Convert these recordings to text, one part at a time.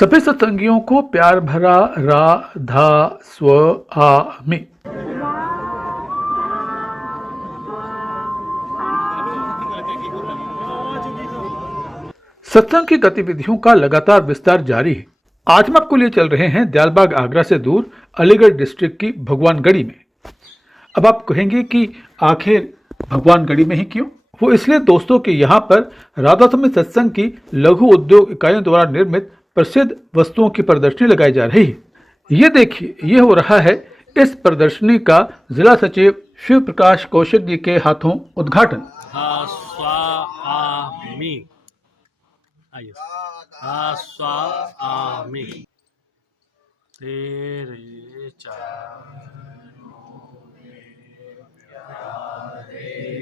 सभी सत्संगियों को प्यार भरा राधा स्वामी। सत्संग की गतिविधियों का लगातार विस्तार जारी है। आज हम आपको लिए चल रहे हैं दयालबाग आगरा से दूर अलीगढ़ डिस्ट्रिक्ट की भगवानगढ़ी में। अब आप कहेंगे कि आखिर भगवानगढ़ी में ही क्यों? वो इसलिए दोस्तों कि यहाँ पर राधा स्वामी सत्संग की लघु उद्योग इकाइयों द्वारा निर्मित प्रसिद्ध वस्तुओं की प्रदर्शनी लगाई जा रही है। ये देखिए, ये हो रहा है इस प्रदर्शनी का जिला सचिव शिव प्रकाश कौशिक जी के हाथों उद्घाटन। स्वामी स्वामी तेरे चरणों में प्यारे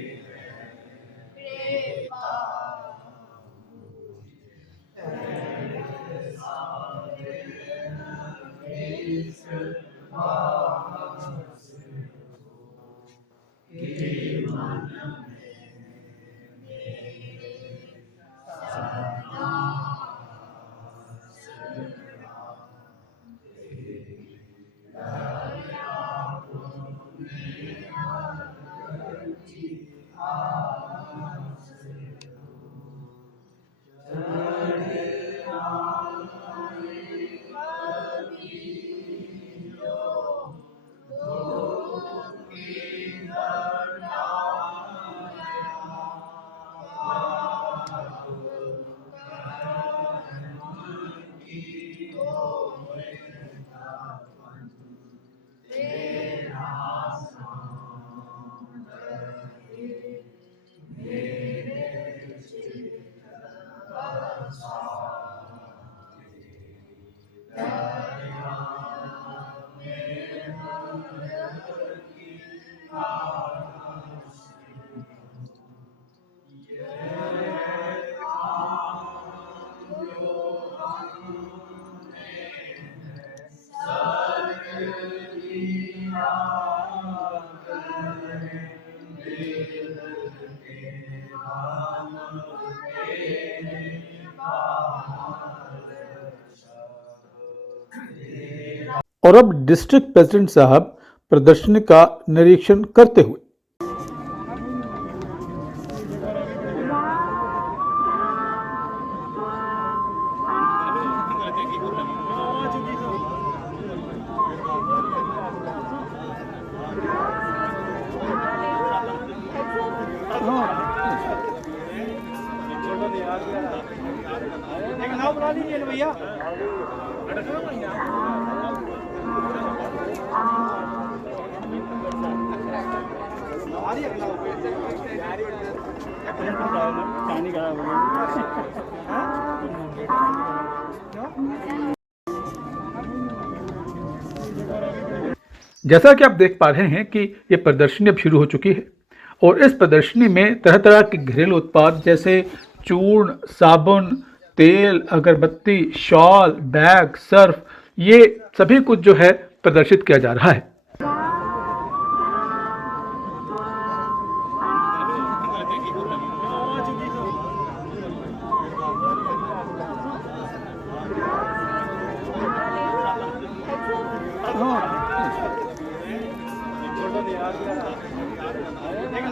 और अब डिस्ट्रिक्ट प्रेसिडेंट साहब प्रदर्शनी का निरीक्षण करते हुए। बना लीजिए भैया। जैसा कि आप देख पा रहे हैं कि ये प्रदर्शनी अब शुरू हो चुकी है और इस प्रदर्शनी में तरह तरह के घरेलू उत्पाद जैसे चूर्ण, साबुन, तेल, अगरबत्ती, शॉल, बैग, सर्फ, ये सभी कुछ जो है प्रदर्शित किया जा रहा है।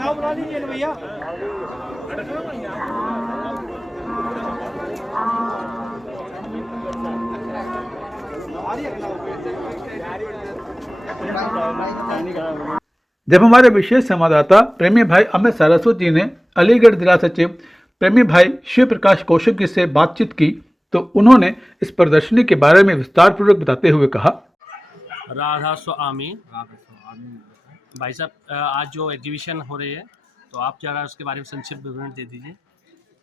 बना लीजिए भैया। जब हमारे विशेष संवाददाता प्रेमी भाई अमित सारस्वत जी ने अलीगढ़ जिला सचिव प्रेमी भाई शिव प्रकाश कौशिक जी से बातचीत की तो उन्होंने इस प्रदर्शनी के बारे में विस्तार पूर्वक बताते हुए कहा। राधा स्वामी भाई साहब, आज जो एग्जीबिशन हो रही है तो आप जरा उसके बारे में संक्षिप्त विवरण दे दीजिए।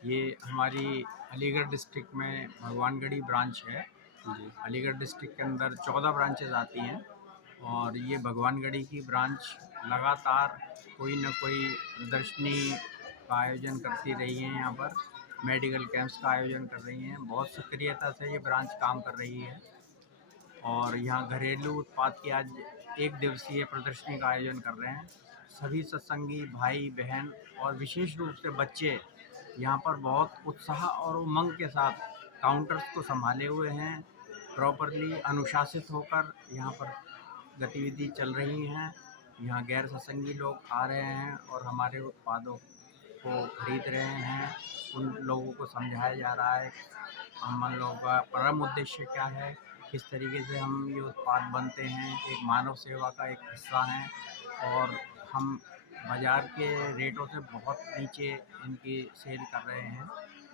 ये हमारी अलीगढ़ डिस्ट्रिक्ट में भगवानगढ़ी ब्रांच है। अलीगढ़ डिस्ट्रिक्ट के अंदर 14 ब्रांचेज आती हैं और ये भगवानगढ़ी की ब्रांच लगातार कोई न कोई प्रदर्शनी का आयोजन करती रही है। यहाँ पर मेडिकल कैंप्स का आयोजन कर रही हैं। बहुत सक्रियता से ये ब्रांच काम कर रही है और यहाँ घरेलू उत्पाद की आज एक दिवसीय प्रदर्शनी का आयोजन कर रहे हैं। सभी सत्संगी भाई बहन और विशेष रूप से बच्चे यहाँ पर बहुत उत्साह और उमंग के साथ काउंटर्स को संभाले हुए हैं, प्रॉपरली अनुशासित होकर यहाँ पर गतिविधि चल रही हैं। यहाँ गैर सत्संगी लोग आ रहे हैं और हमारे उत्पादों को खरीद रहे हैं। उन लोगों को समझाया जा रहा है हम लोगों का परम उद्देश्य क्या है, किस तरीके से हम ये उत्पाद बनते हैं, एक मानव सेवा का एक हिस्सा हैं और हम बाज़ार के रेटों से बहुत नीचे इनकी सेल कर रहे हैं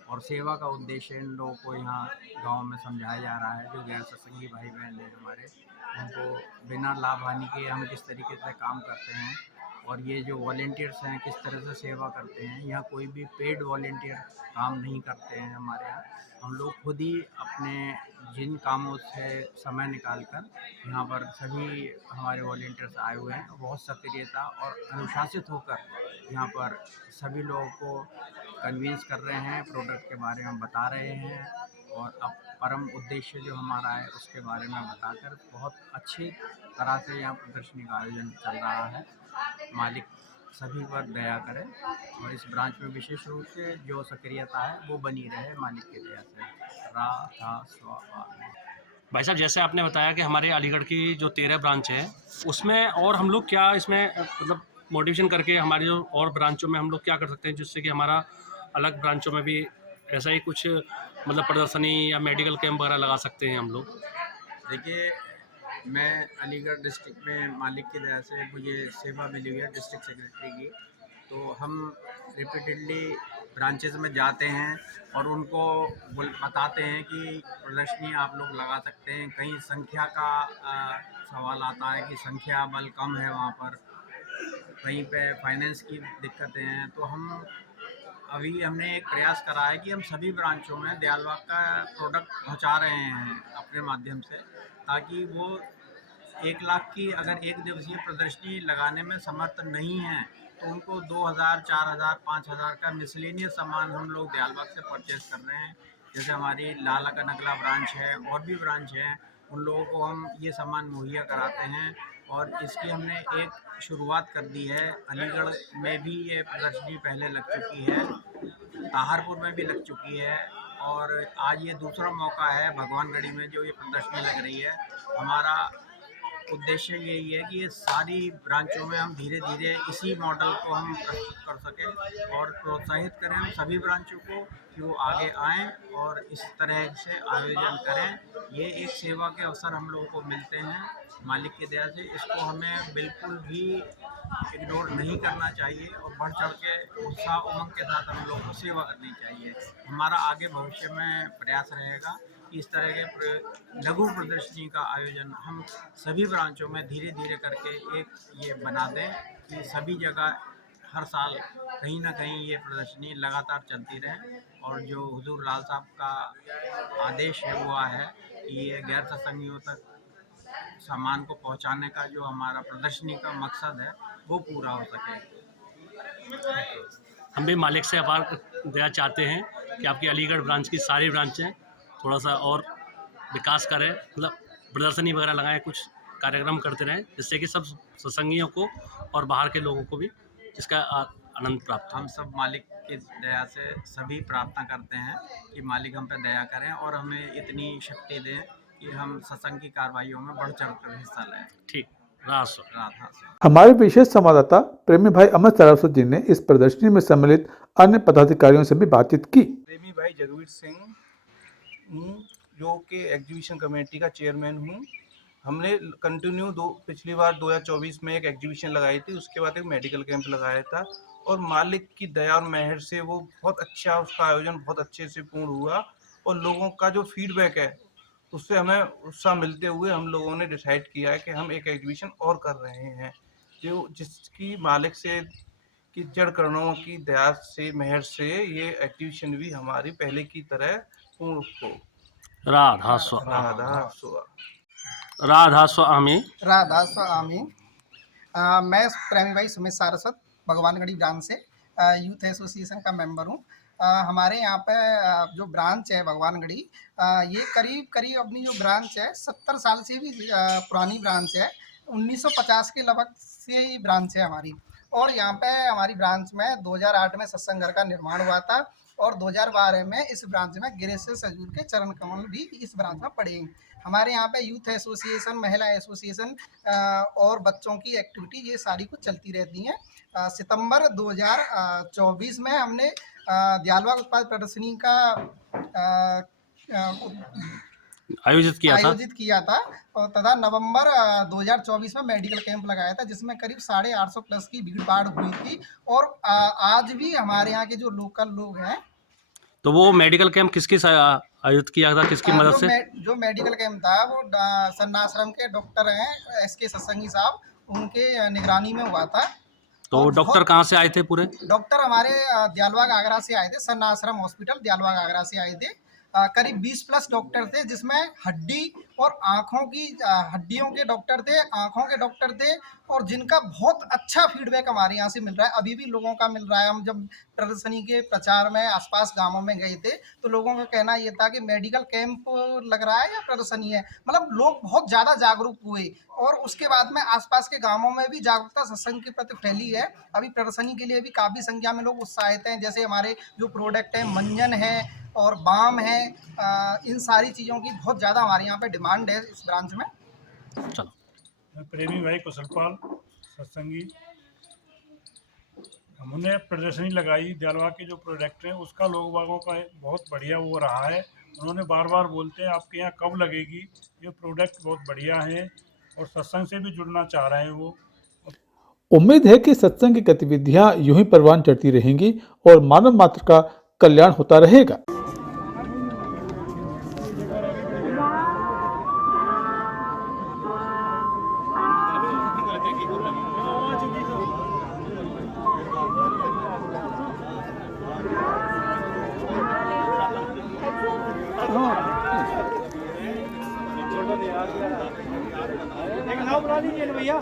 और सेवा का उद्देश्य इन लोगों को यहाँ गांव में समझाया जा रहा है। जो गैर सत्संगी भाई बहन हैं हमारे, उनको बिना लाभ हानि के हम किस तरीके से काम करते हैं और ये जो वॉलेंटियर्स हैं किस तरह से सेवा करते हैं। यहाँ कोई भी पेड वॉलेंटियर काम नहीं करते हैं हमारे यहाँ। हम लोग खुद ही अपने जिन कामों से समय निकाल कर यहाँ पर सभी हमारे वॉलेंटियर्स आए हुए हैं, बहुत सक्रियता और अनुशासित होकर यहाँ पर सभी लोगों को कन्विंस कर रहे हैं, प्रोडक्ट के बारे में बता रहे हैं और अब परम उद्देश्य जो हमारा है उसके बारे में बताकर बहुत अच्छी तरह से यहाँ प्रदर्शनी का आयोजन चल रहा है। मालिक सभी पर दया करें और इस ब्रांच में विशेष रूप से जो सक्रियता है वो बनी रहे मालिक की दया से। राधा स्वामी। भाई साहब, जैसे आपने बताया कि हमारे अलीगढ़ की जो 13 ब्रांच है उसमें और हम लोग क्या इसमें मतलब मोटिवेशन करके हमारी जो और ब्रांचों में हम लोग क्या कर सकते हैं जिससे कि हमारा अलग ब्रांचों में भी ऐसा ही कुछ मतलब प्रदर्शनी या मेडिकल कैंप वगैरह लगा सकते हैं हम लोग? देखिए, मैं अलीगढ़ डिस्ट्रिक्ट में मालिक की दया से मुझे सेवा मिली हुई है डिस्ट्रिक्ट सेक्रेटरी की, तो हम रिपीटेडली ब्रांचेस में जाते हैं और उनको बताते हैं कि प्रदर्शनी आप लोग लगा सकते हैं। कहीं संख्या का सवाल आता है कि संख्या बल कम है वहाँ पर, कहीं पे फाइनेंस की दिक्कतें हैं, तो हमने एक प्रयास करा है कि हम सभी ब्रांचों में दयालबाग का प्रोडक्ट पहुंचा रहे हैं अपने माध्यम से, ताकि वो 1 लाख की अगर एक दिवसीय प्रदर्शनी लगाने में समर्थ नहीं है तो उनको 2000, 4000, 5000 का मिसलेनियस सामान हम लोग दयालबाग से परचेज कर रहे हैं। जैसे हमारी लाला का नगला ब्रांच है और भी ब्रांच हैं, उन लोगों को हम ये सामान मुहैया कराते हैं और इसकी हमने एक शुरुआत कर दी है। अलीगढ़ में भी ये प्रदर्शनी पहले लग चुकी है, ताहरपुर में भी लग चुकी है और आज ये दूसरा मौका है भगवानगढ़ी में जो ये प्रदर्शनी लग रही है। हमारा उद्देश्य यही है कि ये सारी ब्रांचों में हम धीरे धीरे इसी मॉडल को हम प्रस्तुत कर सकें और प्रोत्साहित करें हम सभी ब्रांचों को कि वो आगे आएँ और इस तरह से आयोजन करें। ये एक सेवा के अवसर हम लोगों को मिलते हैं मालिक की दया से, इसको हमें बिल्कुल भी इग्नोर नहीं करना चाहिए और बढ़ चढ़ के उत्साह उमंग के साथ हम लोग को सेवा करनी चाहिए। हमारा आगे भविष्य में प्रयास रहेगा कि इस तरह के लघु प्रदर्शनी का आयोजन हम सभी ब्रांचों में धीरे धीरे करके एक ये बना दें कि सभी जगह हर साल कहीं ना कहीं ये प्रदर्शनी लगातार चलती रहे और जो हुजूर लाल साहब का आदेश है वो है कि ये गैर सत्संगियों तक सामान को पहुंचाने का जो हमारा प्रदर्शनी का मकसद है वो पूरा हो सके। हम भी मालिक से अपार दया चाहते हैं कि आपकी अलीगढ़ ब्रांच की सारी ब्रांचें थोड़ा सा और विकास करें, मतलब प्रदर्शनी वगैरह लगाएं, कुछ कार्यक्रम करते रहें जिससे कि सब सत्संगियों को और बाहर के लोगों को भी इसका आनंद प्राप्त हो। हम सब मालिक की दया से सभी प्रार्थना करते हैं कि मालिक हम पे दया करें और हमें इतनी शक्ति दें कि हम सत्संग की कार्रवाइयों में बढ़ चढ़ कर हिस्सा लें। ठीक, राधा। राधा। हमारे विशेष संवाददाता प्रेमी भाई अमर सरस्वत जी ने इस प्रदर्शनी में सम्मिलित अन्य पदाधिकारियों से भी बातचीत की। प्रेमी भाई जगवीर सिंह हूँ, जो कि एग्जीबिशन कमेटी का चेयरमैन हूँ। हमने कंटिन्यू पिछली बार 2024 में एक एग्जीबिशन लगाई थी, उसके बाद एक मेडिकल कैंप लगाया था और मालिक की दया और मेहर से वो बहुत अच्छा, उसका आयोजन बहुत अच्छे से पूर्ण हुआ और लोगों का जो फीडबैक है उससे हमें उत्साह मिलते हुए हम लोगों ने डिसाइड किया है कि हम एक एग्जीबिशन और कर रहे हैं, जो जिसकी मालिक से की जड़ करणों की दया से मेहर से ये एग्जीबिशन भी हमारी पहले की तरह पूर्ण हो। राधा स्वामी। राधा स्वामी। मैं प्रेमी भाई सुमित सारस्वत भगवानगढ़ी ब्रांच से यूथ एसोसिएशन का मेंबर हूँ। हमारे यहाँ पे जो ब्रांच है भगवानगढ़ी, ये करीब अपनी जो ब्रांच है 70 साल से भी पुरानी ब्रांच है। 1950 के लगभग से ही ब्रांच है हमारी और यहाँ पे हमारी ब्रांच में 2008 में सत्संग घर का निर्माण हुआ था और 2012 में इस ब्रांच में गिरीश हजूर के चरण कमल भी इस ब्रांच में पड़े हैं। हमारे यहाँ पे यूथ एसोसिएशन, महिला एसोसिएशन और बच्चों की एक्टिविटी ये सारी कुछ चलती रहती हैं। सितंबर 2024 में हमने दियालबाग उत्पाद प्रदर्शनी का आयोजित किया था और तथा नवंबर 2024 में मेडिकल कैंप लगाया था, जिसमें करीब 850 प्लस की भीड़ भाड़ हुई थी। और आज भी हमारे यहाँ के जो लोकल लोग हैं, तो वो मेडिकल कैंप किसकी आयोजित किया था, किसकी मदद से? जो मेडिकल कैंप था वो सन्नाश्रम के डॉक्टर हैं SK सत्संगी साहब, उनके निगरानी में हुआ था। तो डॉक्टर कहाँ से आए थे पूरे? डॉक्टर हमारे दियालबाग आगरा से आए थे, सन्नाश्रम हॉस्पिटल दियालबाग आगरा से आए थे। करीब 20 प्लस डॉक्टर थे, जिसमें हड्डी और आँखों की हड्डियों के डॉक्टर थे, आँखों के डॉक्टर थे, और जिनका बहुत अच्छा फीडबैक हमारे यहाँ से मिल रहा है, अभी भी लोगों का मिल रहा है। हम जब प्रदर्शनी के प्रचार में आसपास गांवों में गए थे तो लोगों का कहना ये था कि मेडिकल कैंप लग रहा है या प्रदर्शनी है। मतलब लोग बहुत ज़्यादा जागरूक हुए और उसके बाद में आसपास के गांवों में भी जागरूकता सत्संग के प्रति फैली है। अभी प्रदर्शनी के लिए भी काफ़ी संख्या में लोग उत्साहित हैं। जैसे हमारे जो प्रोडक्ट हैं, मंजन है और बाम है, इन सारी चीज़ों की बहुत ज़्यादा हमारे यहाँ पे डिमांड है इस ब्रांच में। चलो। मैं प्रेमी भाई कुशलपाल सत्संगी, हमने प्रदर्शनी लगाई दियालबाग के जो प्रोडक्ट हैं उसका लोग बागों का बहुत बढ़िया वो रहा है। उन्होंने बार बार बोलते हैं आपके यहाँ कब लगेगी, ये प्रोडक्ट बहुत बढ़िया है और सत्संग से भी जुड़ना चाह रहे हैं वो। उम्मीद है कि सत्संग की गतिविधियां यूं ही परवान चढ़ती रहेंगी और मानव मात्र का कल्याण होता रहेगा। एक नाव बना लीजिए भैया।